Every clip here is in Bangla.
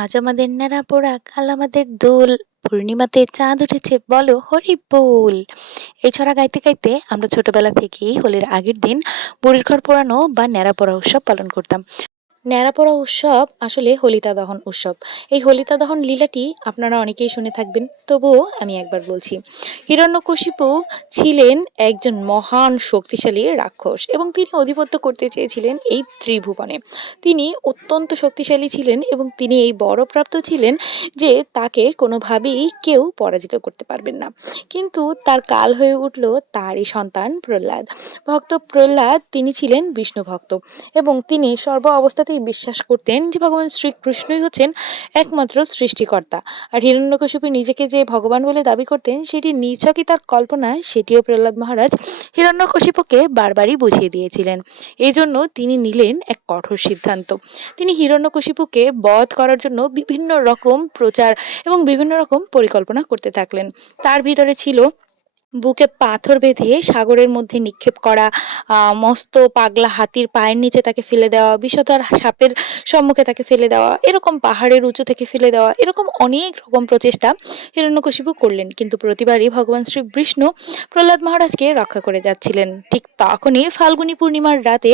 আজ আমাদের ন্যাড়া পোড়া, কাল আমাদের দোল। পূর্ণিমাতে চাঁদ উঠেছে, বলো হরি বল। এই ছড়া গাইতে গাইতে আমরা ছোটবেলা থেকেই হোলির আগের দিন বুড়ির ঘর পোড়ানো বা ন্যাড়া পোড়া উৎসব পালন করতাম। ন্যাড়াপোড়া উৎসব আসলে হোলিতা দহন উৎসব। এই হোলিতা দহন লীলাটি আপনারা অনেকেই শুনে থাকবেন, তবুও আমি একবার বলছি। হিরণ্যকশিপু ছিলেন একজন মহান শক্তিশালী রাক্ষস এবং তিনি অধিপত্য করতে চেয়েছিলেন এই ত্রিভুবনে। তিনি অত্যন্ত শক্তিশালী ছিলেন এবং তিনি এই বরপ্রাপ্ত ছিলেন যে তাকে কোনোভাবেই কেউ পরাজিত করতে পারবেন না। কিন্তু তার কাল হয়ে উঠল তারই সন্তান প্রহ্লাদ। ভক্ত প্রহ্লাদ তিনি ছিলেন বিষ্ণু ভক্ত এবং তিনি সর্ব অবস্থাতেই বিশ্বাস করতেন যে ভগবান শ্রীকৃষ্ণই হচ্ছেন একমাত্র সৃষ্টিকর্তা। আর হিরণ্যকশিপু নিজেকে যে ভগবান বলে দাবি করতেন সেটি নিছকই তার কল্পনা, সেটিও প্রহ্লাদ মহারাজ হিরণ্যকশিপুকে বারবারই বুঝিয়ে দিয়েছিলেন। এই জন্য তিনি নিলেন এক কঠোর সিদ্ধান্ত। তিনি হিরণ্যকশিপুকে বধ করার জন্য বিভিন্ন রকম প্রচার এবং বিভিন্ন রকম পরিকল্পনা করতে থাকলেন। তার ভিতরে ছিল বুকে পাথর বেঁধে সাগরের মধ্যে নিক্ষেপ করা, মস্ত পাগলা হাতির পায়ের নিচে তাকে ফেলে দেওয়া, বিষধর সাপের সম্মুখে তাকে ফেলে দেওয়া, এরকম পাহাড়ের উঁচু থেকে ফেলে দেওয়া, এরকম অনেক রকম প্রচেষ্টা হিরণ্যকশিপু করলেন। কিন্তু প্রতিবারই ভগবান শ্রী বিষ্ণু প্রহ্লাদ মহারাজকে রক্ষা করে যাচ্ছিলেন। ঠিক তখনই ফাল্গুনী পূর্ণিমার রাতে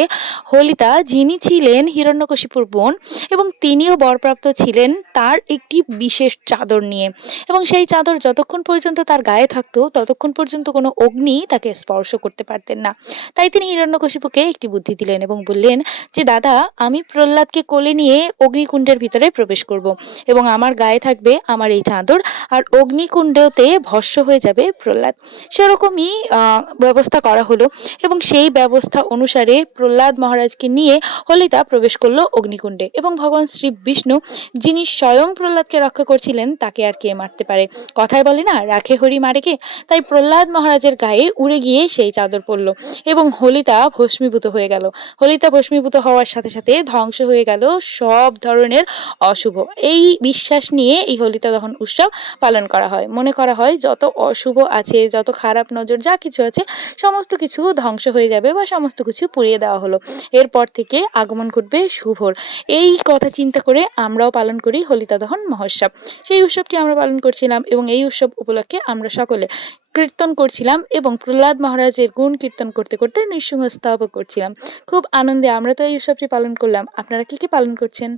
হোলিতা, যিনি ছিলেন হিরণ্যকশিপুর বোন এবং তিনিও বরপ্রাপ্ত ছিলেন, তার একটি বিশেষ চাদর নিয়ে, এবং সেই চাদর যতক্ষণ পর্যন্ত তার গায়ে থাকতো ততক্ষণ পর্যন্ত কোনো অগ্নি তাকে স্পর্শ করতে পারতেন না। তাই তিনি হিরণ্যকশিপুকে একটি বুদ্ধি দিলেন এবং বললেন যে, দাদা, আমি প্রহ্লাদকে কোলে নিয়ে অগ্নিকুণ্ডের ভিতরে প্রবেশ করব এবং আমার গায়ে থাকবে আমার এই চাদর, আর অগ্নিকুণ্ডতে ভস্ম হয়ে যাবে প্রহ্লাদ। সেরকমই ব্যবস্থা করা হলো এবং সেই ব্যবস্থা অনুসারে প্রহ্লাদ মহারাজকে নিয়ে হোলিতা প্রবেশ করলো অগ্নিকুণ্ডে, এবং ভগবান শ্রী বিষ্ণু, যিনি স্বয়ং প্রহ্লাদকে রক্ষা করছিলেন, তাকে আর কে মারতে পারে। কথায় বলে না, রাখে হরি মারে কে। তাই প্রহ্লাদ মহারাজের গায়ে উড়ে গিয়ে সেই চাদর পড়ল এবং হোলিতা ভস্মীভূত হয়ে গেল। হোলিতা ভস্মীভূত হওয়ার সাথে সাথে ধ্বংস হয়ে গেল সব ধরনের অশুভ। এই বিশ্বাস নিয়ে এই হোলিতা দহন উৎসব পালন করা হয়। মনে করা হয় যত অশুভ আছে, যত খারাপ নজর যা কিছু আছে, সমস্ত কিছু ধ্বংস হয়ে যাবে বা সমস্ত কিছু পুড়িয়ে দেওয়া হলো। এরপর থেকে আগমন ঘটবে শুভর। এই কথা চিন্তা করে আমরাও পালন করি হোলিতা দহন মহোৎসব। সেই উৎসবটি আমরা পালন করছিলাম এবং এই উৎসব উপলক্ষে আমরা সকলে কীর্তন করছিলাম এবং প্রহ্লাদ মহারাজের গুণ কীর্তন করতে করতে নৃসিংহ স্তব করছিলাম। খুব আনন্দে আমরা তো এই উৎসবটি পালন করলাম। আপনারা কি কি পালন করছেন?